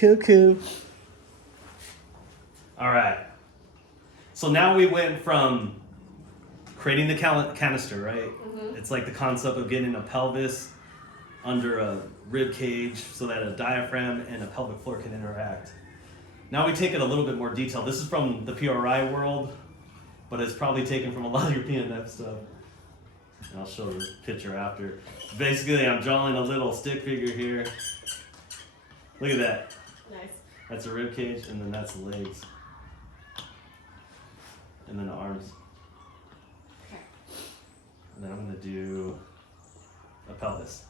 Cuckoo. All right. So now we went from creating the canister, right? Mm-hmm. It's like the concept of getting a pelvis under a rib cage so that a diaphragm and a pelvic floor can interact. Now we take it a little bit more detail. This is from the PRI world, but it's probably taken from a lot of your PNF stuff. And I'll show you a picture after. Basically, I'm drawing a little stick figure here. Look at that. Nice. That's a rib cage, and then that's the legs. And then the arms. Okay. And then I'm gonna do a pelvis.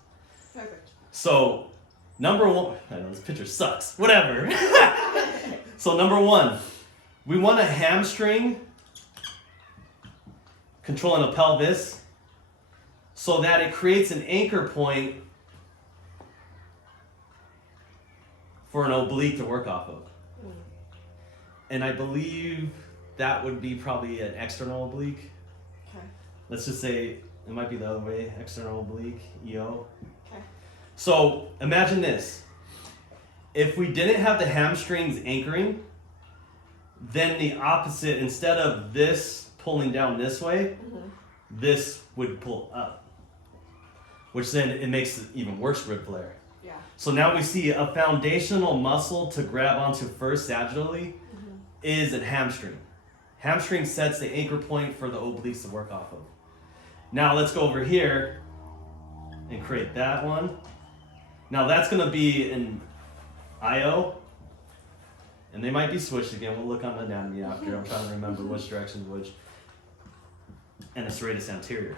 Perfect. So, number one, I know this picture sucks, whatever. So number one, we want a hamstring controlling a pelvis so that it creates an anchor point for an oblique to work off of. And I believe that would be probably an external oblique. Okay. Let's just say it might be the other way, external oblique, EO. Okay. So imagine this. If we didn't have the hamstrings anchoring, then the opposite, instead of this pulling down this way, this would pull up, which then it makes it even worse rib flare. Yeah. So now we see a foundational muscle to grab onto first sagittally is a hamstring. Hamstring sets the anchor point for the obliques to work off of. Now let's go over here and create that one. Now that's going to be an IO, and they might be switched again. We'll look on the anatomy after. I'm trying to remember which direction which. And a serratus anterior.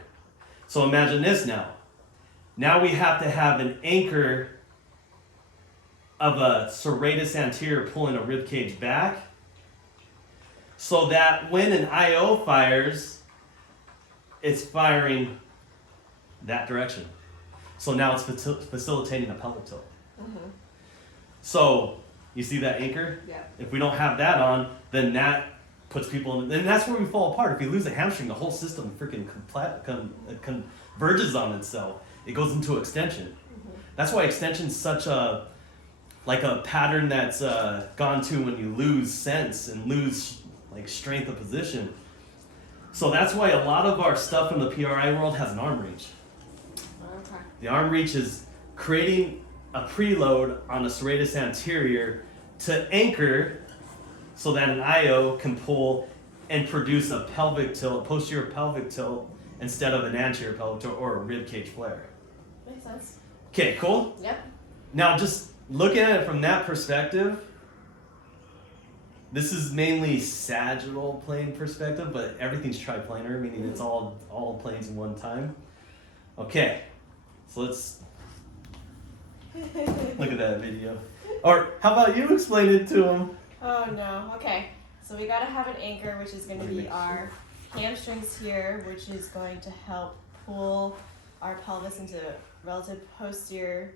So imagine this now. Now we have to have an anchor of a serratus anterior pulling a rib cage back, so that when an IO fires, it's firing that direction. So now it's facilitating a pelvic tilt. So you see that anchor? Yeah. If we don't have that on, then that puts people in, and that's where we fall apart. If you lose a hamstring, the whole system freaking converges on itself. It goes into extension. That's why extension's such a pattern that's gone to when you lose sense and lose like strength of position. So that's why a lot of our stuff in the PRI world has an arm reach. Okay. The arm reach is creating a preload on a serratus anterior to anchor so that an IO can pull and produce a pelvic tilt, posterior pelvic tilt, instead of an anterior pelvic tilt or a rib cage flare. Makes sense. Okay, cool? Yep. Now just looking at it from that perspective, this is mainly sagittal plane perspective, but everything's triplanar, meaning it's all planes in one time. Okay, so let's look at that video. Or how about you explain it to them? Oh no. Okay. So we gotta have an anchor, which is gonna be our hamstrings here, which is going to help pull our pelvis into relative posterior.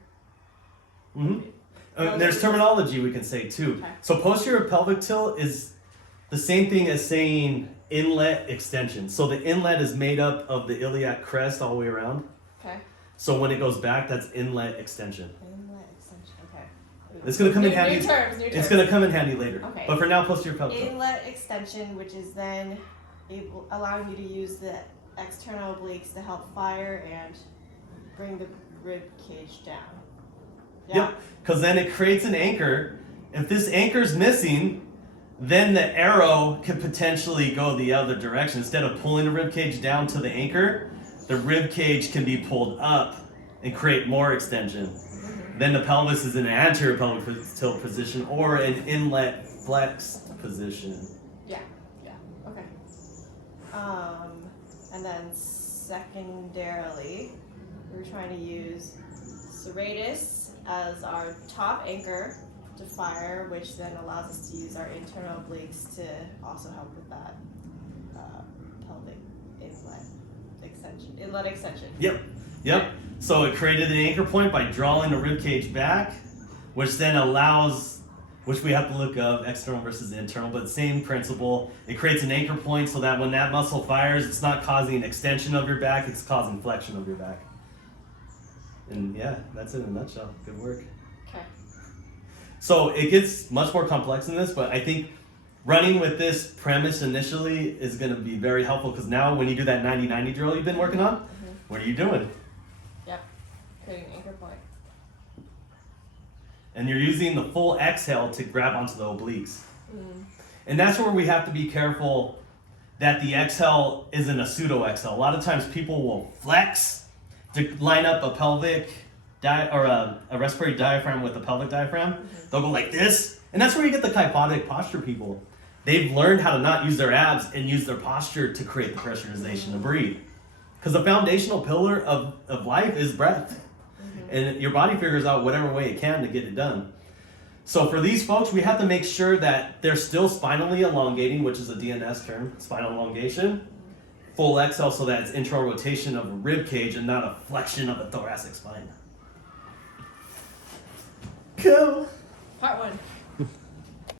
There's terminology we can say too. Okay. So posterior pelvic tilt is the same thing as saying inlet extension. So the inlet is made up of the iliac crest all the way around. Okay. So when it goes back, that's inlet extension. Inlet extension. Okay. It's gonna come in handy. New terms. It's gonna come in handy later. Okay. But for now, posterior pelvic tilt. Inlet extension, which is then allowing you to use the external obliques to help fire and bring the rib cage down. Yeah. Yep. Because then it creates an anchor. If this anchor's missing, then the arrow could potentially go the other direction. Instead of pulling the rib cage down to the anchor, the rib cage can be pulled up and create more extension. Then the pelvis is in an anterior pelvic tilt position or an inlet flex position. Yeah. Yeah. Okay. And then secondarily, we're trying to use serratus as our top anchor to fire, which then allows us to use our internal obliques to also help with that pelvic inlet extension. Yep. So it created an anchor point by drawing the rib cage back, which then allows, which we have to look up external versus internal, but same principle. It creates an anchor point so that when that muscle fires, it's not causing extension of your back, it's causing flexion of your back. And yeah, that's it in a nutshell. Good work. Okay. So it gets much more complex than this, but I think running with this premise initially is going to be very helpful because now when you do that 90-90 drill you've been working on, what are you doing? Yep. Creating an anchor point. And you're using the full exhale to grab onto the obliques. And that's where we have to be careful that the exhale isn't a pseudo exhale. A lot of times people will flex to line up a pelvic or a respiratory diaphragm with a pelvic diaphragm. They'll go like this, and that's where you get the kyphotic posture people. They've learned how to not use their abs and use their posture to create the pressurization to breathe. Because the foundational pillar of life is breath. And your body figures out whatever way it can to get it done. So for these folks, we have to make sure that they're still spinally elongating, which is a DNS term, spinal elongation. Full exhale so that it's internal rotation of a rib cage and not a flexion of the thoracic spine. Cool. Part 1.